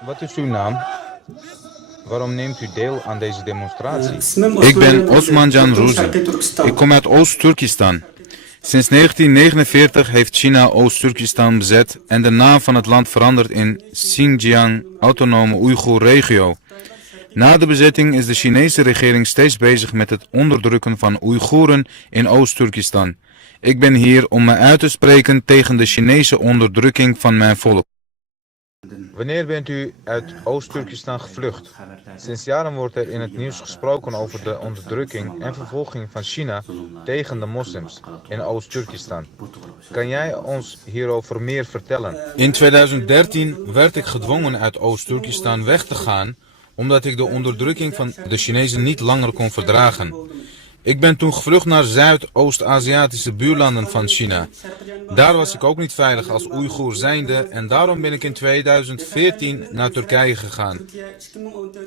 Wat is uw naam? Waarom neemt u deel aan deze demonstratie? Ik ben Osmanjan Ruzi. Ik kom uit Oost-Turkestan. Sinds 1949 heeft China Oost-Turkestan bezet en de naam van het land veranderd in Xinjiang, Autonome Oeigoer-regio. Na de bezetting is de Chinese regering steeds bezig met het onderdrukken van Oeigoeren in Oost-Turkestan. Ik ben hier om me uit te spreken tegen de Chinese onderdrukking van mijn volk. Wanneer bent u uit Oost-Turkestan gevlucht? Sinds jaren wordt er in het nieuws gesproken over de onderdrukking en vervolging van China tegen de moslims in Oost-Turkestan. Kan jij ons hierover meer vertellen? In 2013 werd ik gedwongen uit Oost-Turkestan weg te gaan, omdat ik de onderdrukking van de Chinezen niet langer kon verdragen. Ik ben toen gevlucht naar Zuidoost-Aziatische buurlanden van China. Daar was ik ook niet veilig als Oeigoer zijnde en daarom ben ik in 2014 naar Turkije gegaan.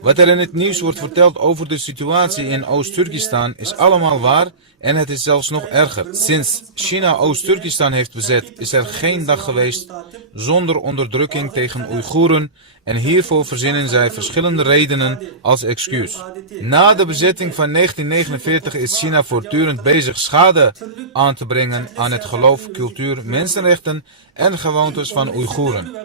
Wat er in het nieuws wordt verteld over de situatie in Oost-Turkestan is allemaal waar en het is zelfs nog erger. Sinds China Oost-Turkestan heeft bezet is er geen dag geweest zonder onderdrukking tegen Oeigoeren en hiervoor verzinnen zij verschillende redenen als excuus. Na de bezetting van 1949 is China voortdurend bezig schade aan te brengen aan het geloof, cultuur, mensenrechten en gewoontes van Oeigoeren.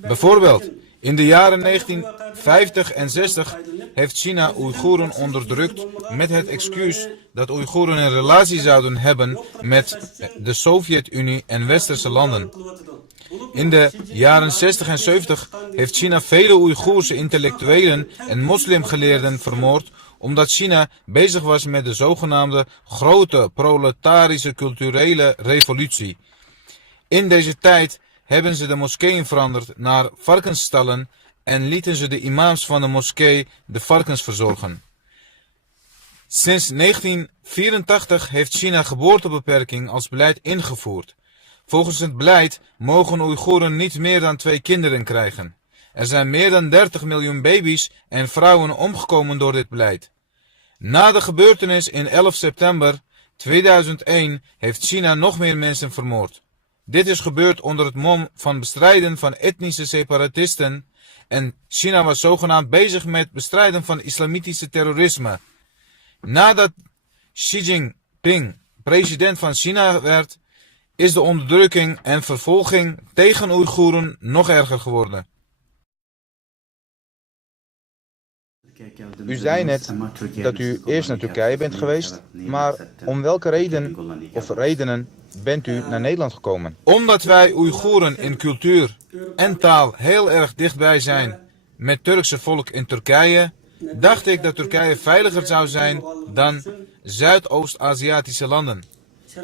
Bijvoorbeeld, in de jaren 1950 en 60 heeft China Oeigoeren onderdrukt met het excuus dat Oeigoeren een relatie zouden hebben met de Sovjet-Unie en westerse landen. In de jaren 60 en 70 heeft China vele Oeigoerse intellectuelen en moslimgeleerden vermoord omdat China bezig was met de zogenaamde grote proletarische culturele revolutie. In deze tijd hebben ze de moskeeën veranderd naar varkensstallen en lieten ze de imams van de moskee de varkens verzorgen. Sinds 1984 heeft China geboortebeperking als beleid ingevoerd. Volgens het beleid mogen Oeigoeren niet meer dan 2 kinderen krijgen. Er zijn meer dan 30 miljoen baby's en vrouwen omgekomen door dit beleid. Na de gebeurtenis in 11 september 2001 heeft China nog meer mensen vermoord. Dit is gebeurd onder het mom van bestrijden van etnische separatisten en China was zogenaamd bezig met bestrijden van islamitische terrorisme. Nadat Xi Jinping president van China werd, is de onderdrukking en vervolging tegen Oeigoeren nog erger geworden. U zei net dat u eerst naar Turkije bent geweest, maar om welke reden of redenen bent u naar Nederland gekomen? Omdat wij Oeigoeren in cultuur en taal heel erg dichtbij zijn met het Turkse volk in Turkije, dacht ik dat Turkije veiliger zou zijn dan Zuidoost-Aziatische landen.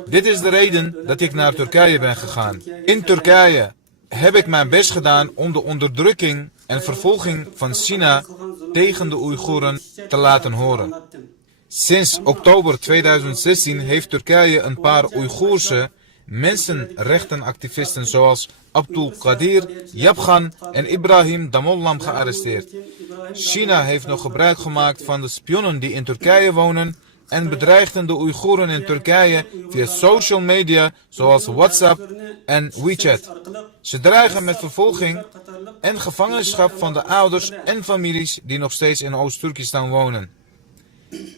Dit is de reden dat ik naar Turkije ben gegaan. In Turkije heb ik mijn best gedaan om de onderdrukking en vervolging van China tegen de Oeigoeren te laten horen. Sinds oktober 2016 heeft Turkije een paar Oeigoerse mensenrechtenactivisten zoals Abdul Qadir Yabgan en Ibrahim Damollam gearresteerd. China heeft nog gebruik gemaakt van de spionnen die in Turkije wonen en bedreigden de Oeigoeren in Turkije via social media zoals WhatsApp en WeChat. Ze dreigen met vervolging en gevangenschap van de ouders en families die nog steeds in Oost-Turkestan wonen.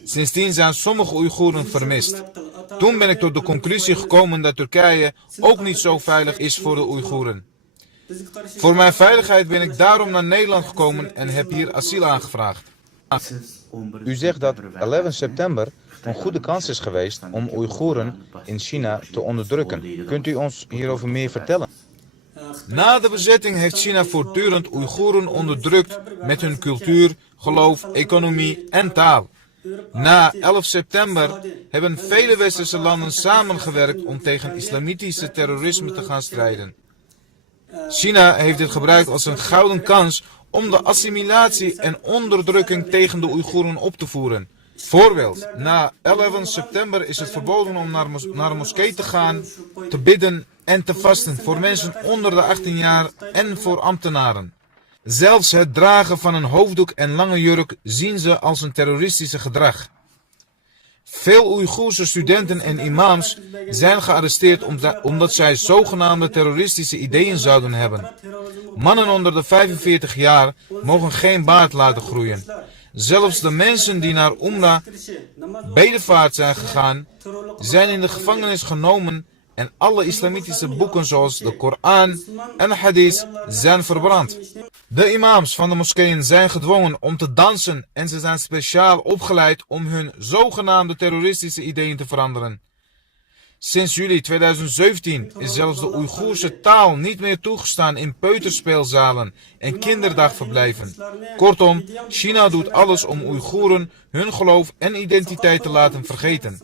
Sindsdien zijn sommige Oeigoeren vermist. Toen ben ik tot de conclusie gekomen dat Turkije ook niet zo veilig is voor de Oeigoeren. Voor mijn veiligheid ben ik daarom naar Nederland gekomen en heb hier asiel aangevraagd. U zegt dat 11 september een goede kans is geweest om Oeigoeren in China te onderdrukken. Kunt u ons hierover meer vertellen? Na de bezetting heeft China voortdurend Oeigoeren onderdrukt met hun cultuur, geloof, economie en taal. Na 11 september hebben vele westerse landen samengewerkt om tegen islamitische terrorisme te gaan strijden. China heeft dit gebruikt als een gouden kans om de assimilatie en onderdrukking tegen de Oeigoeren op te voeren. Voorbeeld, na 11 september is het verboden om naar een moskee te gaan, te bidden en te vasten voor mensen onder de 18 jaar en voor ambtenaren. Zelfs het dragen van een hoofddoek en lange jurk zien ze als een terroristische gedrag. Veel Oeigoerse studenten en imams zijn gearresteerd omdat zij zogenaamde terroristische ideeën zouden hebben. Mannen onder de 45 jaar mogen geen baard laten groeien. Zelfs de mensen die naar Umrah bedevaart zijn gegaan, zijn in de gevangenis genomen en alle islamitische boeken zoals de Koran en Hadith zijn verbrand. De imams van de moskeeën zijn gedwongen om te dansen en ze zijn speciaal opgeleid om hun zogenaamde terroristische ideeën te veranderen. Sinds juli 2017 is zelfs de Oeigoerse taal niet meer toegestaan in peuterspeelzalen en kinderdagverblijven. Kortom, China doet alles om Oeigoeren hun geloof en identiteit te laten vergeten.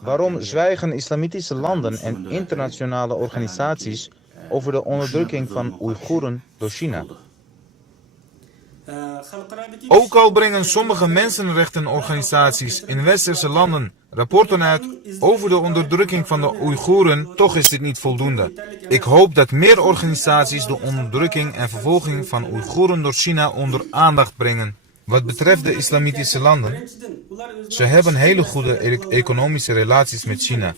Waarom zwijgen islamitische landen en internationale organisaties over de onderdrukking van Oeigoeren door China? Ook al brengen sommige mensenrechtenorganisaties in westerse landen rapporten uit over de onderdrukking van de Oeigoeren, toch is dit niet voldoende. Ik hoop dat meer organisaties de onderdrukking en vervolging van Oeigoeren door China onder aandacht brengen. Wat betreft de islamitische landen, ze hebben hele goede economische relaties met China.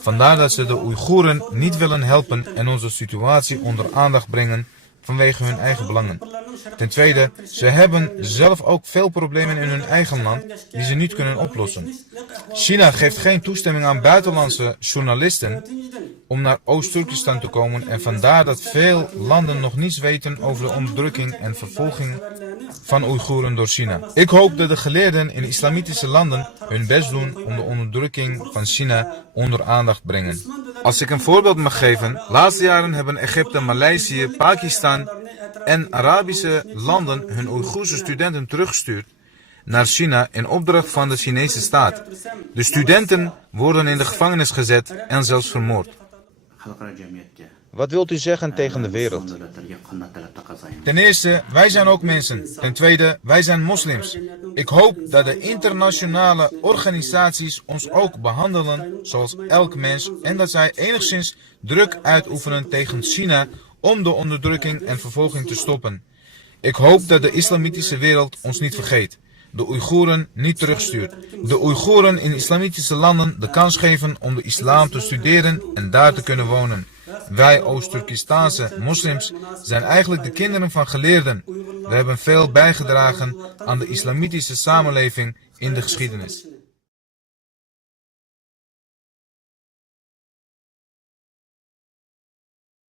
Vandaar dat ze de Oeigoeren niet willen helpen en onze situatie onder aandacht brengen vanwege hun eigen belangen. Ten tweede, ze hebben zelf ook veel problemen in hun eigen land die ze niet kunnen oplossen. China geeft geen toestemming aan buitenlandse journalisten om naar Oost-Turkestan te komen en vandaar dat veel landen nog niets weten over de onderdrukking en vervolging van Oeigoeren door China. Ik hoop dat de geleerden in islamitische landen hun best doen om de onderdrukking van China onder aandacht brengen. Als ik een voorbeeld mag geven, laatste jaren hebben Egypte, Maleisië, Pakistan en Arabische landen hun Oeigoerse studenten teruggestuurd naar China in opdracht van de Chinese staat. De studenten worden in de gevangenis gezet en zelfs vermoord. Wat wilt u zeggen tegen de wereld? Ten eerste, wij zijn ook mensen. Ten tweede, wij zijn moslims. Ik hoop dat de internationale organisaties ons ook behandelen zoals elk mens en dat zij enigszins druk uitoefenen tegen China om de onderdrukking en vervolging te stoppen. Ik hoop dat de islamitische wereld ons niet vergeet, de Oeigoeren niet terugstuurt, de Oeigoeren in islamitische landen de kans geven om de islam te studeren en daar te kunnen wonen. Wij Oost-Turkestanse moslims zijn eigenlijk de kinderen van geleerden. We hebben veel bijgedragen aan de islamitische samenleving in de geschiedenis.